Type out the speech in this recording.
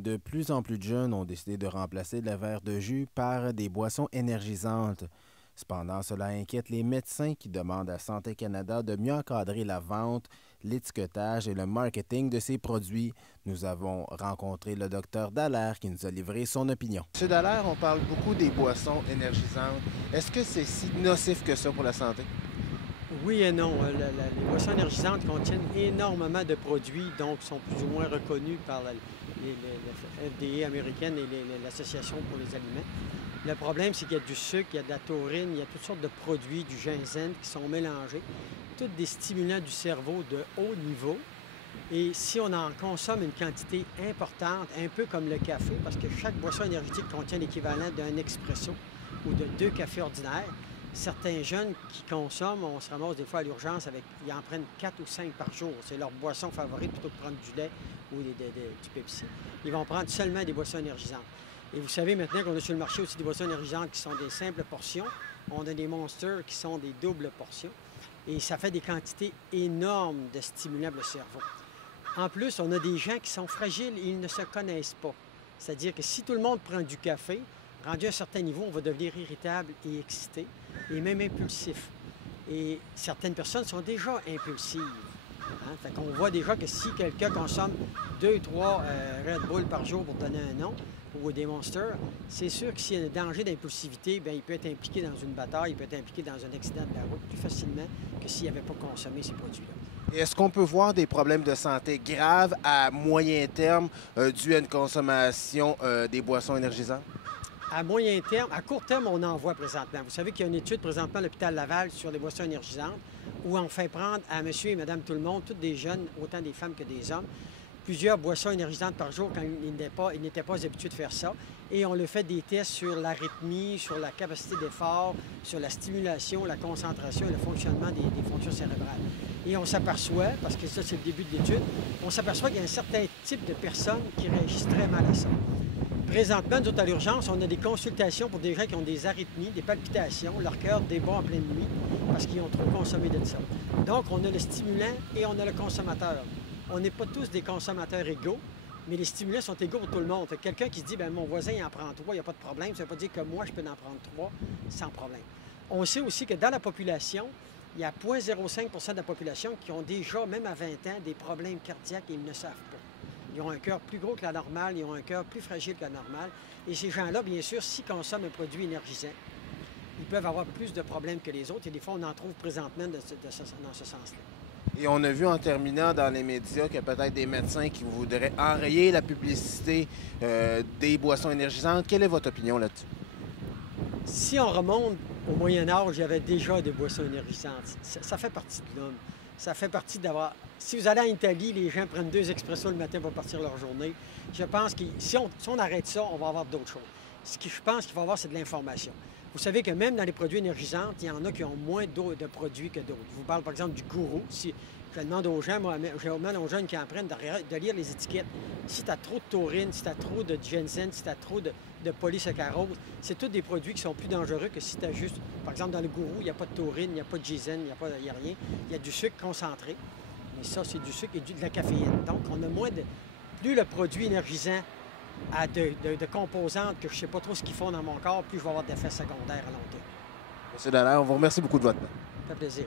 De plus en plus de jeunes ont décidé de remplacer le verre de jus par des boissons énergisantes. Cependant, cela inquiète les médecins qui demandent à Santé Canada de mieux encadrer la vente, l'étiquetage et le marketing de ces produits. Nous avons rencontré le docteur Dallaire qui nous a livré son opinion. Monsieur Dallaire, on parle beaucoup des boissons énergisantes. Est-ce que c'est si nocif que ça pour la santé? Oui et non. Les boissons énergisantes contiennent énormément de produits, donc sont plus ou moins reconnus par la FDA américaine et l'Association pour les aliments. Le problème, c'est qu'il y a du sucre, il y a de la taurine, il y a toutes sortes de produits, du ginseng qui sont mélangés, tous des stimulants du cerveau de haut niveau. Et si on en consomme une quantité importante, un peu comme le café, parce que chaque boisson énergétique contient l'équivalent d'un expresso ou de 2 cafés ordinaires, certains jeunes qui consomment, on se ramasse des fois à l'urgence avec, ils en prennent 4 ou 5 par jour. C'est leur boisson favorite plutôt que de prendre du lait ou du Pepsi. Ils vont prendre seulement des boissons énergisantes. Et vous savez maintenant qu'on a sur le marché aussi des boissons énergisantes qui sont des simples portions. On a des Monsters qui sont des doubles portions. Et ça fait des quantités énormes de stimulants pour le cerveau. En plus, on a des gens qui sont fragiles et ils ne se connaissent pas. C'est-à-dire que si tout le monde prend du café, rendu à un certain niveau, on va devenir irritable et excité, et même impulsif. Et certaines personnes sont déjà impulsives. Hein? Fait qu'on voit déjà que si quelqu'un consomme 2 ou 3 Red Bull par jour, pour donner un nom, ou des Monsters, c'est sûr que s'il y a un danger d'impulsivité, bien, il peut être impliqué dans une bataille, il peut être impliqué dans un accident de la route plus facilement que s'il n'avait pas consommé ces produits-là. Et est-ce qu'on peut voir des problèmes de santé graves à moyen terme dus à une consommation des boissons énergisantes? À moyen terme, à court terme, on en voit présentement. Vous savez qu'il y a une étude présentement à l'hôpital Laval sur les boissons énergisantes où on fait prendre à monsieur et madame tout le monde, tous des jeunes, autant des femmes que des hommes, plusieurs boissons énergisantes par jour quand ils n'étaient pas habitués de faire ça. Et on le fait des tests sur l'arythmie, sur la capacité d'effort, sur la stimulation, la concentration et le fonctionnement des fonctions cérébrales. Et on s'aperçoit, parce que ça c'est le début de l'étude, on s'aperçoit qu'il y a un certain type de personnes qui réagissent très mal à ça. Présentement, nous autres, à l'urgence, on a des consultations pour des gens qui ont des arythmies, des palpitations, leur cœur débat en pleine nuit parce qu'ils ont trop consommé de ça. Donc, on a le stimulant et on a le consommateur. On n'est pas tous des consommateurs égaux, mais les stimulants sont égaux pour tout le monde. Fait que quelqu'un qui se dit, bien, mon voisin, il en prend 3, il n'y a pas de problème, ça ne veut pas dire que moi, je peux en prendre 3 sans problème. On sait aussi que dans la population, il y a 0,05 de la population qui ont déjà, même à 20 ans, des problèmes cardiaques et ils ne savent pas. Ils ont un cœur plus gros que la normale, ils ont un cœur plus fragile que la normale. Et ces gens-là, bien sûr, s'ils consomment un produit énergisant, ils peuvent avoir plus de problèmes que les autres. Et des fois, on en trouve présentement dans ce sens-là. Et on a vu en terminant dans les médias qu'il y a peut-être des médecins qui voudraient enrayer la publicité des boissons énergisantes. Quelle est votre opinion là-dessus? Si on remonte au Moyen Âge, il y avait déjà des boissons énergisantes. Ça fait partie de l'homme. Ça fait partie d'avoir... Si vous allez en Italie, les gens prennent 2 expressos le matin pour partir leur journée. Je pense que si on arrête ça, on va avoir d'autres choses. Ce que je pense qu'il faut avoir, c'est de l'information. Vous savez que même dans les produits énergisants, il y en a qui ont moins de produits que d'autres. Je vous parle par exemple du gourou. Si je demande aux gens, moi, je demande aux jeunes qui en prennent de lire les étiquettes. Si tu as trop de taurine, si tu as trop de ginseng, si tu as trop de polysaccharose, c'est tous des produits qui sont plus dangereux que si tu as juste, par exemple dans le gourou, il n'y a pas de taurine, il n'y a pas de ginseng, il n'y a rien. Il y a du sucre concentré. Mais ça, c'est du sucre et de la caféine. Donc, on a moins de... Plus le produit énergisant a de composantes que je ne sais pas trop ce qu'ils font dans mon corps, plus je vais avoir d'effets secondaires à long terme. Monsieur Dallaire, on vous remercie beaucoup de votre temps. Ça fait plaisir.